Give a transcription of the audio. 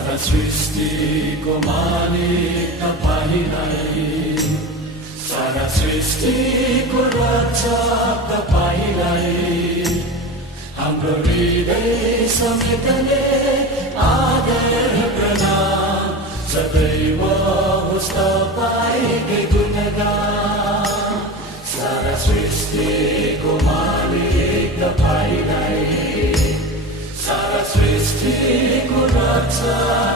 सारा सृष्टिको मालिक तपाईलाई, सारा सृष्टिको रक्षक तपाईलाई, हाम्रो हृदय समेतले आदर प्रणाम सदैव होस् तपाईकै गुणगान। सारा सृष्टिको मालिक तपाईलाई, सारा सृष्टिको रक्षक